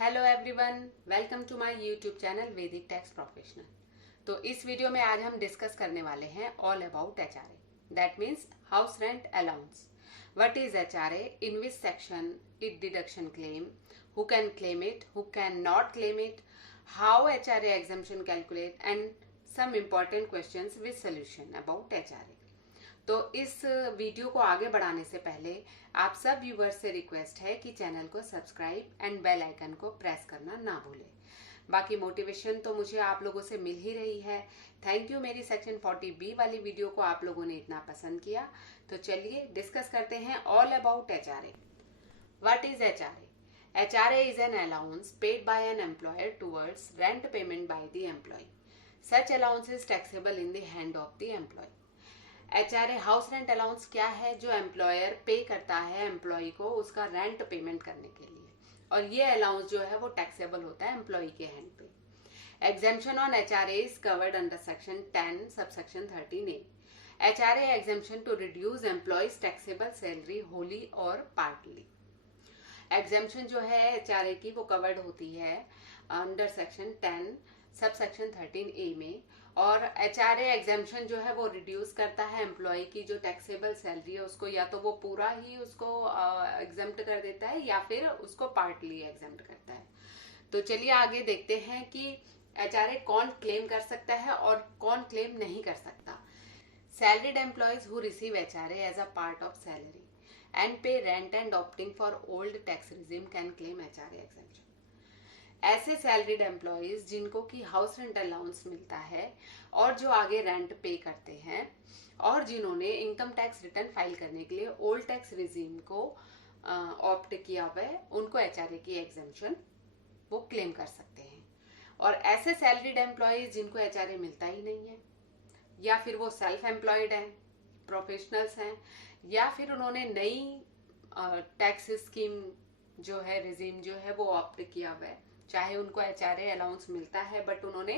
Hello everyone, welcome to my YouTube channel Vaidik tax professional. तो इस video में आज हम डिस्कस करने वाले हैं all about HRA, that means house rent allowance. What is HRA, in which section it deduction claim, who can claim it, who can not claim it, how HRA exemption calculate and some important questions with solution about HRA. तो इस video को आगे बढ़ाने से पहले आप सब viewers से रिक्वेस्ट है कि चैनल को सब्सक्राइब एंड बेल आइकन को प्रेस करना ना भूलें। बाकी मोटिवेशन तो मुझे आप लोगों से मिल ही रही है। थैंक यू, मेरी सेक्शन 40B वाली वीडियो को आप लोगों ने इतना पसंद किया। तो चलिए डिस्कस करते हैं all about HRA. What is HRA? HRA is an allowance paid by an employer towards rent payment by the employ. Such allowance is taxable in the hand of the employ. HRA house rent allowance क्या है? जो employer पे करता है employ को उसका rent payment करने के लिए, और ये अलाउंस जो है वो टैक्सेबल होता है एम्प्लॉय के हैंड पे। Exemption on HRA is covered under section 10 subsection 13A। HRA exemption to reduce employees taxable salary wholly और पार्टली। एग्जेम्पशन जो है एचआरए की वो कवर्ड होती है अंडर सेक्शन 10 सबसेक्शन 13A में। और एचआरए एग्जेम्पशन जो है वो रिड्यूस करता है एम्प्लॉय की जो टैक्सेबल सैलरी है उसको, या तो वो पूरा ही उसको एग्जेम्प्ट कर देता है या फिर उसको पार्टली एग्जेम्प्ट करता है। तो चलिए आगे देखते हैं कि एचआरए कौन क्लेम कर सकता है और कौन क्लेम नहीं कर सकता। Salaried employees who receive HRA as a part of salary and pay rent and opting for old tax regime can claim HRA exemption. ऐसे सैलरीड एम्प्लॉयज जिनको कि हाउस रेंट अलाउंस मिलता है और जो आगे रेंट पे करते हैं और जिन्होंने इनकम टैक्स रिटर्न फाइल करने के लिए ओल्ड टैक्स रिजीम को ऑप्ट किया हुआ है, उनको एचआरए की एग्जेम्पशन वो क्लेम कर सकते हैं। और ऐसे सैलरीड एम्प्लॉयज जिनको एचआरए मिलता ही नहीं है, या फिर वो सेल्फ एम्प्लॉयड हैं, प्रोफेशनल्स हैं, या फिर उन्होंने नई टैक्स स्कीम जो है रिजीम जो है वो ऑप्ट किया हुआ है, चाहे उनको एचआरए अलाउंस मिलता है बट उन्होंने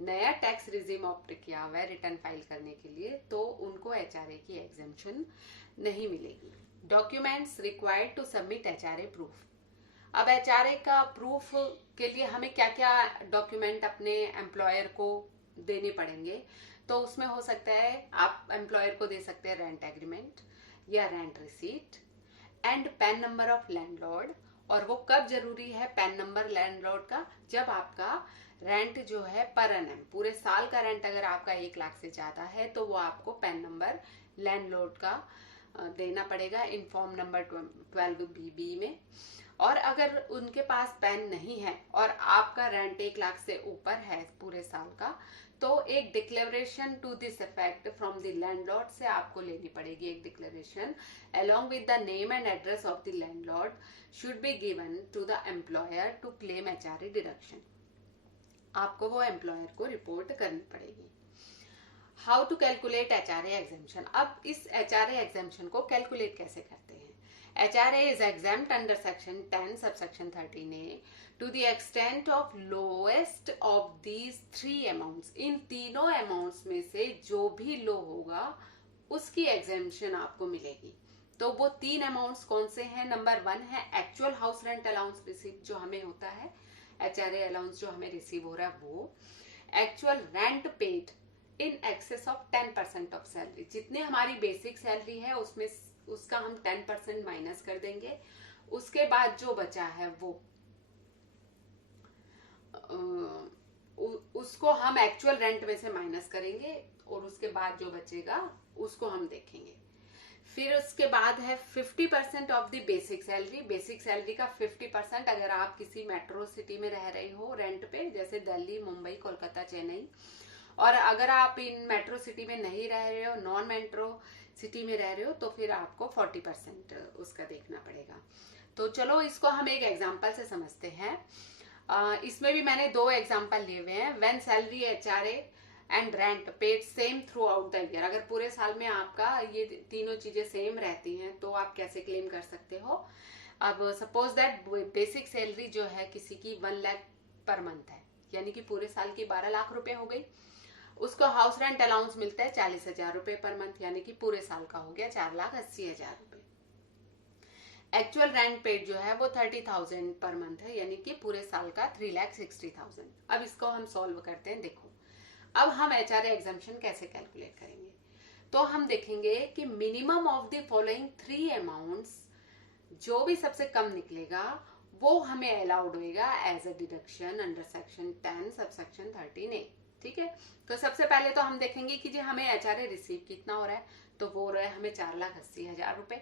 नया टैक्स रिजीम ऑप्ट किया हुआ है रिटर्न फाइल करने के लिए, तो उनको एचआरए की एग्जेम्पशन नहीं मिलेगी। Documents required to submit HRA proof. अब एचआरए का प्रूफ के लिए हमें क्या क्या डॉक्यूमेंट अपने एम्प्लॉयर को देने पड़ेंगे? तो उसमें हो सकता है आप एम्प्लॉयर को दे सकते हैं रेंट एग्रीमेंट या rent receipt and pan number of landlord. और वो कब जरूरी है पैन नंबर लैंडलॉर्ड का? जब आपका रेंट जो है पर एनम, पूरे साल का रेंट अगर आपका 1 लाख से ज्यादा है तो वो आपको पैन नंबर लैंडलॉर्ड का देना पड़ेगा इन फॉर्म नंबर 12BB में। और अगर उनके पास पैन नहीं है और आपका रेंट 1 लाख से ऊपर है पूरे साल का, तो एक declaration to this effect from the landlord से आपको लेनी पड़ेगी। एक declaration along with the name and address of the landlord should be given to the employer to claim HRA deduction। आपको वो एम्प्लॉयर को रिपोर्ट करनी पड़ेगी। How to calculate HRA exemption. अब इस एचआरए एग्जेम्पशन को कैलकुलेट कैसे करते हैं? HRA is exempt under section 10 subsection 13A to the extent of lowest of these 3 amounts. इन तीनों अमाउंट्स में से जो भी लो होगा उसकी एग्जेम्पशन आपको मिलेगी। तो वो 3 अमाउंट्स कौन से हैं? नंबर 1 है actual house rent allowance receive जो हमें होता है, एचआरए अलाउंस जो हमें रिसीव हो रहा है वो। Actual rent paid in excess of 10% of salary, जितने हमारी बेसिक सैलरी है उसमें उसका हम 10% माइनस कर देंगे। उसके बाद जो बचा है वो उसको हम एक्चुअल रेंट में से माइनस करेंगे और उसके बाद जो बचेगा उसको हम देखेंगे। फिर उसके बाद है 50% of the basic salary. Basic salary का 50% अगर आप किसी मेट्रो सिटी में रह रहे हो रेंट पे, जैसे दिल्ली, मुंबई, कोलकाता, चेन्नई, और अगर आप इन मेट्रो सिटी में नहीं रह रहे हो, नॉन मेट्रो सिटी में रह रहे हो, तो फिर आपको 40% उसका देखना पड़ेगा। तो चलो इसको हम एक एग्जाम्पल से समझते हैं। इसमें भी मैंने 2 एग्जाम्पल लिए हुए हैं। When salary, HRA and rent paid same through out the year. अगर पूरे साल में आपका ये तीनों चीजें सेम रहती हैं तो आप कैसे क्लेम कर सकते हो? अब सपोज दैट बेसिक सैलरी जो है किसी की 1 लाख पर मंथ है, यानी कि पूरे साल की 12 लाख रुपए हो गई। उसको हाउस रेंट अलाउंस मिलता है 40,000 रुपए पर मंथ, यानी कि पूरे साल का हो गया 4,80,000 रुपए। एक्चुअल रेंट पेड जो है वो 30,000 पर मंथ है, यानी कि पूरे साल का 3,60,000। अब इसको हम सॉल्व करते हैं। देखो अब हम HRA एग्जम्पशन कैसे कैलकुलेट करेंगे। तो हम देखेंगे कि minimum of the following 3 amounts, जो भी सबसे कम निकलेगा वो हमें अलाउड होएगा as a deduction under section 10 subsection 13A। ठीक है, तो सबसे पहले तो हम देखेंगे कि जी हमें HRA रिसीव कितना हो रहा है, तो वो हो रहा है हमें 4,80,000 रुपए।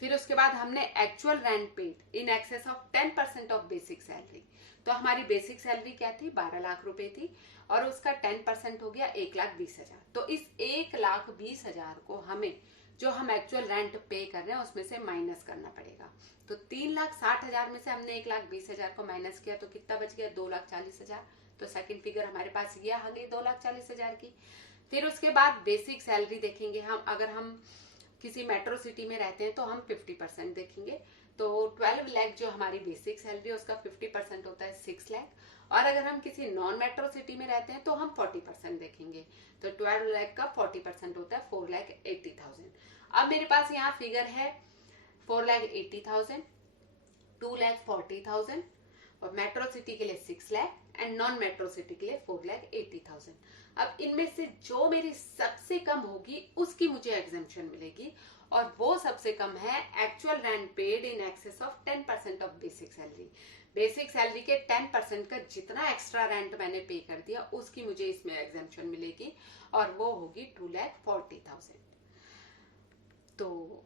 फिर उसके बाद हमने actual rent paid in excess of 10% of basic salary. तो हमारी बेसिक सैलरी क्या थी, 12 लाख रुपए थी, और उसका 10% हो गया 1,20,000। तो इस 1,20,000 को हमें, जो हम एक्चुअल रेंट पे कर रहे हैं उसमें से माइनस करना पड़ेगा। तो 3,60,000 में से हमने 1,20,000 को माइनस किया तो कितना बच गया, 2,40,000। तो सेकंड फिगर हमारे पास ये आ गई 2,40,000 की। फिर उसके बाद बेसिक सैलरी देखेंगे हम, अगर हम किसी मेट्रो सिटी में रहते हैं तो हम 50% देखेंगे। तो 12 लाख जो हमारी बेसिक सैलरी है उसका 50% होता है 6 लाख। और अगर हम किसी नॉन मेट्रो सिटी में रहते हैं तो हम 40% देखेंगे। तो 12 लाख का 40% होता है 4,80,000। अब मेरे पास यहाँ फिगर है 4,80,000, 2,40,000, और मेट्रो सिटी के लिए 6 lakh and non metro city के लिए 4,80,000। अब इनमें से जो मेरी सबसे कम होगी उसकी मुझे एग्जम्पशन मिलेगी, और वो सबसे कम है actual rent paid in excess of 10% of basic salary. Basic salary के 10% का जितना एक्स्ट्रा रेंट मैंने पे कर दिया उसकी मुझे इसमें एग्जम्पशन मिलेगी, और वो होगी 2,40,000। तो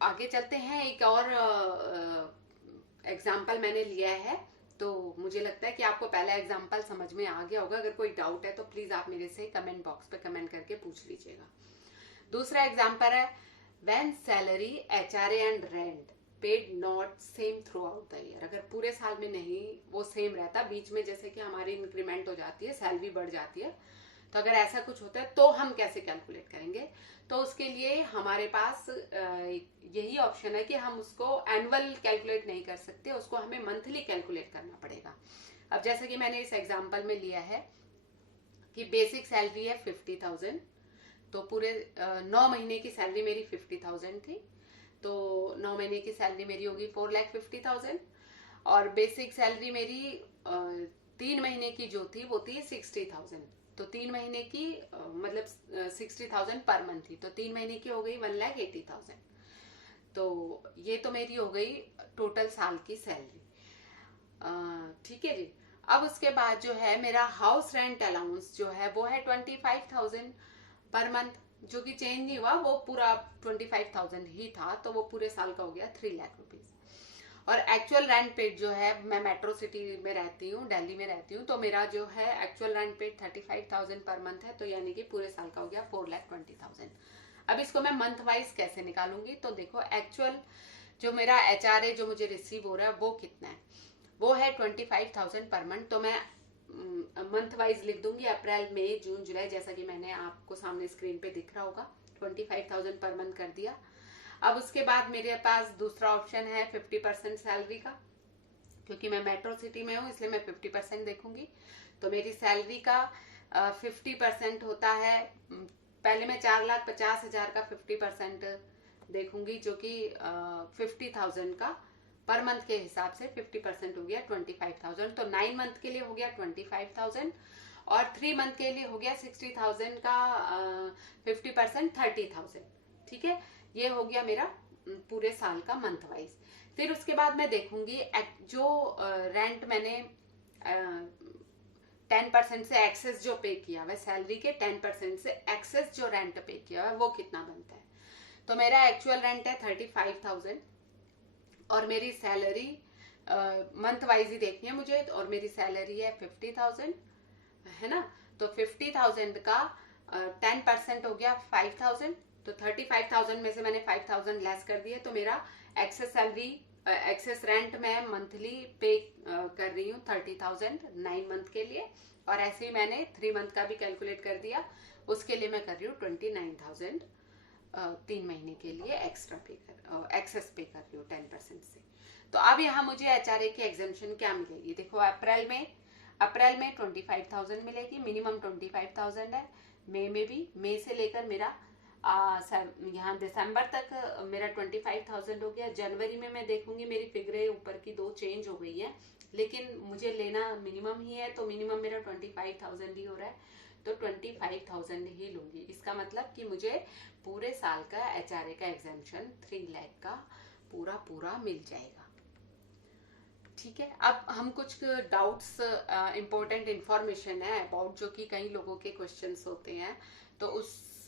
आगे चलते हैं, एक और एग्जाम्पल मैंने लिया है। तो मुझे लगता है कि आपको पहला एग्जाम्पल समझ में आ गया होगा। अगर कोई डाउट है तो प्लीज आप मेरे से कमेंट बॉक्स पे कमेंट करके पूछ लीजिएगा। दूसरा एग्जाम्पल है when salary HRA and rent paid not same through out the year. अगर पूरे साल में नहीं वो सेम रहता, बीच में जैसे कि हमारी इंक्रीमेंट हो जाती है, सैलरी बढ़ जाती है, तो अगर ऐसा कुछ होता है तो हम कैसे कैलकुलेट करेंगे। तो उसके लिए हमारे पास यही ऑप्शन है कि हम उसको एनुअल कैलकुलेट नहीं कर सकते, उसको हमें मंथली कैलकुलेट करना पड़ेगा। अब जैसे कि मैंने इस एग्जांपल में लिया है कि बेसिक सैलरी है 50,000, तो पूरे 9 महीने की सैलरी मेरी 50,000 थी, तो 9 महीने की सैलरी मेरी होगी 4,50,000, और बेसिक सैलरी मेरी 3 महीने की जो थी वो थी 60,000। तो 3 महीने की मतलब 60,000 पर मंथ थी, तो 3 महीने की हो गई 1,80,000। तो ये तो मेरी हो गई टोटल साल की सैलरी। ठीक है जी। अब उसके बाद जो है मेरा हाउस रेंट अलाउंस जो है वो है 25,000 पर मंथ, जो कि चेंज नहीं हुआ, वो पूरा 25,000 ही था, तो वो पूरे साल का हो गया 3 लाख रुपीज। और एक्चुअल रेंट पेड जो है, मैं मेट्रो सिटी में रहती हूँ, दिल्ली में रहती हूँ, तो मेरा जो है actual rent paid 35,000 per month है, तो यानी कि पूरे साल का हो गया 4,20,000। अब इसको मैं मंथ वाइज कैसे निकालूंगी। तो देखो एक्चुअल जो मेरा HRA जो मुझे रिसीव हो रहा है वो कितना है, वो है 25,000 पर मंथ। तो मैं मंथ वाइज लिख दूंगी, अप्रैल मई जून जुलाई, जैसा कि मैंने आपको सामने स्क्रीन पे दिख रहा होगा, 25,000 पर मंथ कर दिया। अब उसके बाद मेरे पास दूसरा ऑप्शन है 50% सैलरी का, क्योंकि मैं मेट्रो सिटी में हूँ इसलिए मैं 50% देखूंगी। तो मेरी सैलरी का 50% होता है, पहले मैं 4,50,000 का 50% देखूंगी, जो कि 50,000 का पर मंथ के हिसाब से 50% हो गया 25,000। तो 9 मंथ के लिए हो गया 25,000, और 3 मंथ के लिए हो गया 60,000 का 50% 30,000। ठीक है, ये हो गया मेरा पूरे साल का मंथ वाइज। फिर उसके बाद मैं देखूंगी जो रेंट मैंने 10% से एक्सेस जो पे किया हुआ है, सैलरी के 10% से एक्सेस जो रेंट पे किया हुआ है वो कितना बनता है। तो मेरा एक्चुअल रेंट है 35,000, और मेरी सैलरी मंथ वाइज ही देखनी है मुझे, और मेरी सैलरी है 50,000, है ना। तो 50,000 का 10% हो गया 5,000, तो 35,000 में से मैंने 5,000 लेस कर दिए, तो मेरा एक्सेस सैलरी एक्सेस रेंट मैं मंथली पे कर रही हूँ 30,000 9 मंथ के लिए, और ऐसे ही मैंने 3 मंथ का भी कैलकुलेट कर दिया, उसके लिए मैं कर रही हूँ 29,000 3 महीने के लिए एक्स्ट्रा एक्सेस पे कर रही हूँ 10% से। तो अब यहाँ मुझे HRA की एग्जम्पशन क्या मिलेगी। देखो अप्रैल में 25,000 मिलेगी, मिनिमम 25,000 है। मई में भी, मई से लेकर मेरा यहाँ दिसंबर तक मेरा 25,000 हो गया। जनवरी में मैं देखूंगी मेरी फिगरें ऊपर की 2 चेंज हो गई है, लेकिन मुझे लेना मिनिमम ही है, तो मिनिमम मेरा 25,000 ही हो रहा है, तो 25,000 ही लूंगी। इसका मतलब कि मुझे पूरे साल का HRA का एग्जाम्पशन 3 लाख का पूरा पूरा मिल जाएगा। ठीक है, अब हम कुछ डाउट्स, इम्पोर्टेंट इंफॉर्मेशन है अबाउट, जो कि कई लोगों के क्वेश्चंस होते हैं, तो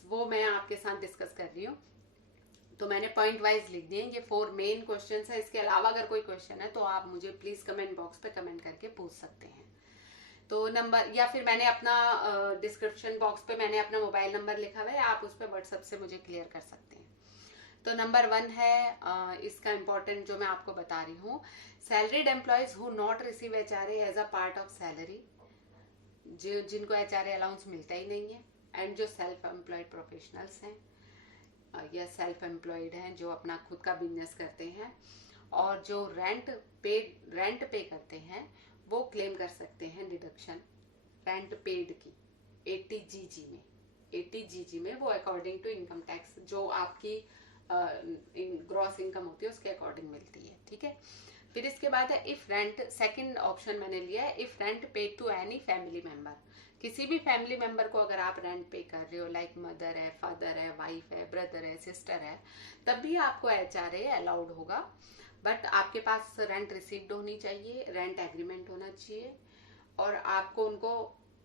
वो मैं आपके साथ डिस्कस कर रही हूँ। तो मैंने पॉइंट वाइज लिख दिए, ये 4 मेन क्वेश्चंस है। इसके अलावा अगर कोई क्वेश्चन है तो आप मुझे प्लीज कमेंट बॉक्स पे कमेंट करके पूछ सकते हैं। तो नंबर, या फिर मैंने अपना डिस्क्रिप्शन बॉक्स पे मैंने अपना मोबाइल नंबर लिखा हुआ है, आप उस पर व्हाट्सएप से मुझे क्लियर कर सकते हैं। तो नंबर 1 है इसका इम्पोर्टेंट जो मैं आपको बता रही हूँ, salaried employees who not receive HRA as a part of salary, जिनको HRA अलाउंस मिलता ही नहीं है, एंड जो सेल्फ एम्प्लॉयड प्रोफेशनल्स हैं या सेल्फ एम्प्लॉयड हैं जो अपना खुद का बिजनेस करते हैं, और जो रेंट पे करते हैं, वो क्लेम कर सकते हैं डिडक्शन रेंट पेड की 80 GG में। 80 GG में वो अकॉर्डिंग टू इनकम टैक्स जो आपकी ग्रॉस इनकम होती है उसके अकॉर्डिंग मिलती है। ठीक है, फिर इसके बाद है इफ रेंट, सेकंड ऑप्शन मैंने लिया है, if rent paid to any family member, किसी भी फैमिली मेंबर को अगर आप रेंट पे कर रहे हो, लाइक मदर है, फादर है, वाइफ है, ब्रदर है, सिस्टर है, तब भी आपको HRA अलाउड होगा, बट आपके पास रेंट रिसीव्ड होनी चाहिए, रेंट एग्रीमेंट होना चाहिए, और आपको उनको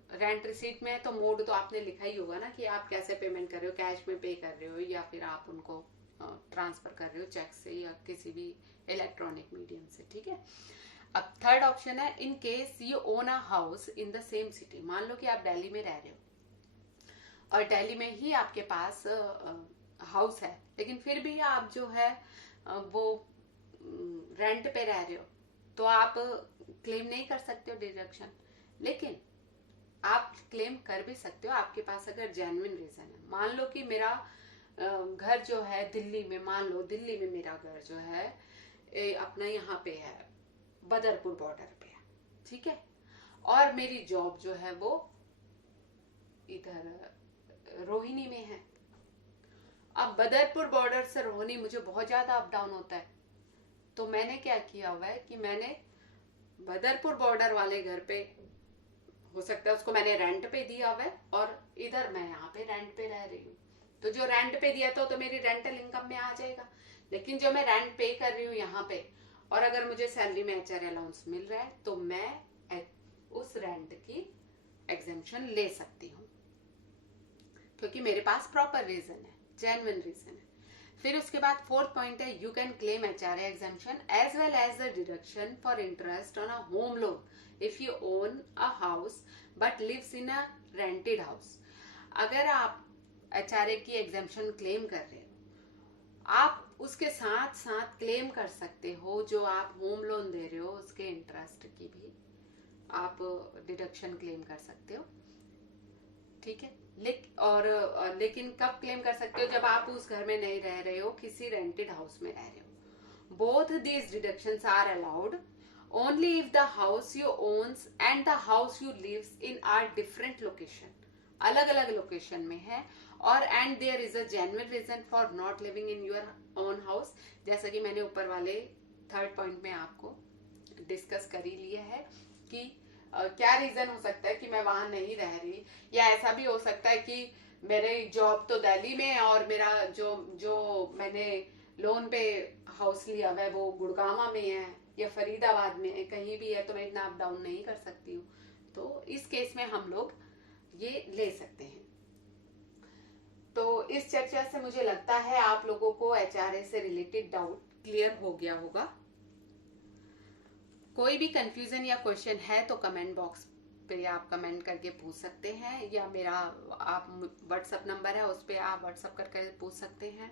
रेंट रिसीट में तो मोड तो आपने लिखा ही होगा ना कि आप कैसे पेमेंट कर रहे हो, कैश में पे कर रहे हो या फिर आप उनको ट्रांसफर कर रहे हो चेक से या किसी भी इलेक्ट्रॉनिक मीडियम से। ठीक है, अब थर्ड ऑप्शन है in case you own a house in the same city, मान लो कि आप दिल्ली में रह रहे हो और दिल्ली में ही आपके पास हाउस है, लेकिन फिर भी आप जो है वो रेंट पे रह रहे हो, तो आप क्लेम नहीं कर सकते हो डिडक्शन, लेकिन आप क्लेम कर भी सकते हो आपके पास अगर जेन्युइन रीजन है। मान लो कि मेरा घर जो है दिल्ली में, मान लो दिल्ली में मेरा घर जो है अपना यहाँ पे है, बदरपुर बॉर्डर पे है, ठीक है, और मेरी जॉब जो है वो इधर रोहिणी में है। अब बदरपुर बॉर्डर से रोहिणी मुझे बहुत ज्यादा अप डाउन होता है, तो मैंने क्या किया हुआ है कि मैंने बदरपुर बॉर्डर वाले घर पे, हो सकता है उसको मैंने रेंट पे दिया हुआ है और इधर मैं यहाँ पे रेंट पे रह रही हूँ, तो जो रेंट पे दिया था तो मेरी रेंटल इनकम में आ जाएगा, लेकिन जो मैं रेंट पे कर रही हूँ यहाँ पे, और अगर मुझे सैलरी में HRA अलाउंस मिल रहा है तो मैं उस रेंट की एग्जेम्पशन ले सकती हूँ, क्योंकि मेरे पास प्रॉपर रीजन है, जेन्युइन रीजन है। फिर उसके बाद फोर्थ पॉइंट है you can claim HRA exemption as well as the deduction for interest on a home loan if you own a house but lives in a rented house. अगर आप HRA की exemption claim कर रहे हो, आप उसके साथ साथ क्लेम कर सकते हो जो आप होम लोन दे रहे हो उसके इंटरेस्ट की भी आप डिडक्शन क्लेम कर सकते हो। ठीक है, लेकिन कब क्लेम कर सकते हो, जब आप उस घर में नहीं रह रहे हो, किसी रेंटेड हाउस में रह रहे हो। Both these deductions are allowed only if the house you owns and the house you lives in are different location, अलग अलग लोकेशन में है, और and there is a genuine reason for not living in your own house, जैसा कि मैंने ऊपर वाले थर्ड पॉइंट में आपको डिस्कस कर ही लिया है कि क्या रीजन हो सकता है कि मैं वहां नहीं रह रही, या ऐसा भी हो सकता है कि मेरे जॉब तो दिल्ली में है और मेरा जो मैंने लोन पे हाउस लिया हुआ है वो गुड़गांव में है या फरीदाबाद में है, कहीं भी है, तो मैं इतना अप डाउन नहीं कर सकती हूँ, तो इस केस में हम लोग ये ले सकते हैं। तो इस चर्चा से मुझे लगता है आप लोगों को HRA से रिलेटेड डाउट क्लियर हो गया होगा। कोई भी कंफ्यूजन या क्वेश्चन है तो कमेंट बॉक्स पे आप कमेंट करके पूछ सकते हैं, या मेरा आप व्हाट्सएप नंबर है उस पर आप व्हाट्सएप करके पूछ सकते हैं।